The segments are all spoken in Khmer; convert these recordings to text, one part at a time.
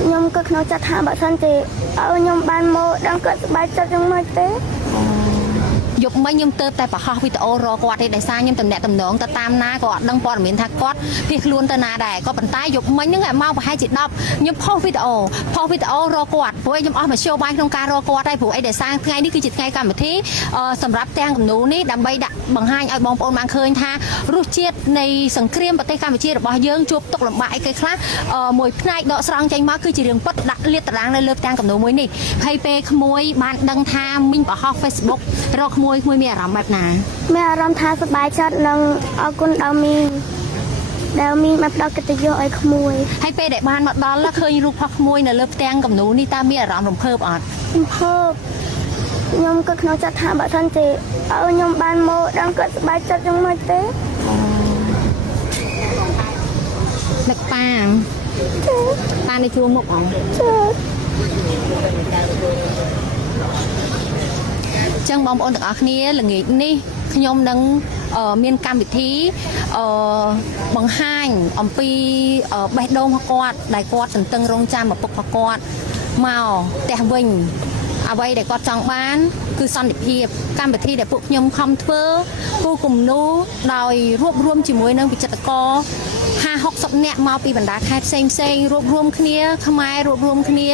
nhom cực nó chặt hạ bảo thân thì nhom ban mô đang cất bài chặt trong mơ tế យប់មិញខ្ញុំទៅតែបរោះវីដេអូរកគាត់ទេដោយសារខ្ញុំតំណែងតំណងទៅតាមណាក៏អត់ដឹងព័ត៌មានថាគាត់ភៀសខ្លួនទៅណាដែរក៏ប៉ុន្តែយប់មិញហ្នឹងមកប្រហែលជា10ខ្ញុំផុសវីដេអូរកគាត់ព្រោះខ្ញុំអស់មកចូលបាយក្នុងការរកគាត់ហើយព្រោះអីដោយសារថ្ងៃនេះគឺជាថ្ងៃកម្មវិធីសម្រាប់ទាំងគំនូនេះដើម្បីដាក់បង្ហាញឲ្យបងប្អូនបានឃើញថារសជាតិនៃសង្គ្រាមប្រទេសកម្ពុជារបស់យើងជួបទុកលំបាកអីគេខ្លះមួយផ្នែកដកស្រង់ចេញមកគឺជារឿងពិតដាក់លាតត្រដាងនៅលើផ្ទាំងគំនូមួយនេះហើយពេលក្មួយបានដឹងថាមីងបរោះ Facebook រកក្មួយមានអារម្មណ៍បែបណាមានអារម្មណ៍ថាសប្បាយចិត្តនិងអរគុណដល់មីងមកផ្ដល់កិត្តិយសឲ្យក្មួយហើយពេលដែលបានមកដល់ឃើញរូបផុសក្មួយនៅលើផ្ទាំងគំនូនេះតើមានអារម្មណ៍រំភើបអត់រំភើបខ្ញុំក៏ក្នុងចិត្តថាបើសិនជាខ្ញុំបានមកដល់គាត់សប្បាយចិត្តយ៉ាងម៉េចទេនឹកប៉ានេះជួមុខអត់ចឹងបងប្អូនទាំងអស់គ្នាល្ងាចនេះខ្ញុំនឹងមានកម្មវិធីបង្ហាញអំពីបេះដូងរបស់គាត់ដែលគាត់ទន្ទឹងរង់ចាំឪពុករបស់គាត់មកផ្ទះវិញអ្វីដែលគាត់ចង់បានគឺសន្តិភាពកម្មវិធីដែលពួកខ្ញុំខំធ្វើគូគំនូដោយរួបរวมជាមួយនឹងវិចិត្រករ50-60 នាក់មកពីបណ្ដាខេត្តផ្សេងរួបរวมគ្នាខ្មែររួបរวมគ្នា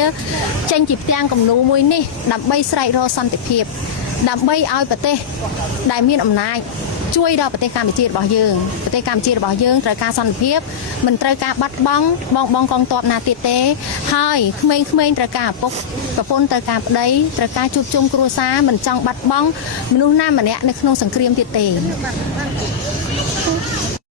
ចេញជាផ្ទាំងគំនូមួយនេះដើម្បីស្រែករកសន្តិភាពដើម្បីឲ្យប្រទេសដែលមានអំណាចជួយដល់ប្រទេសកម្ពុជារបស់យើងប្រទេសកម្ពុជារបស់យើងត្រូវការសន្តិភាពមិនត្រូវការបាត់បង់បងកងទ័ពណាទៀតទេហើយក្មេងៗត្រូវការឪពុកប្រពន្ធត្រូវការប្តីត្រូវការជួបជុំគ្រួសារមិនចង់បាត់បង់មនុស្សណាម្នាក់នៅក្នុងសង្គ្រាមទៀតទេ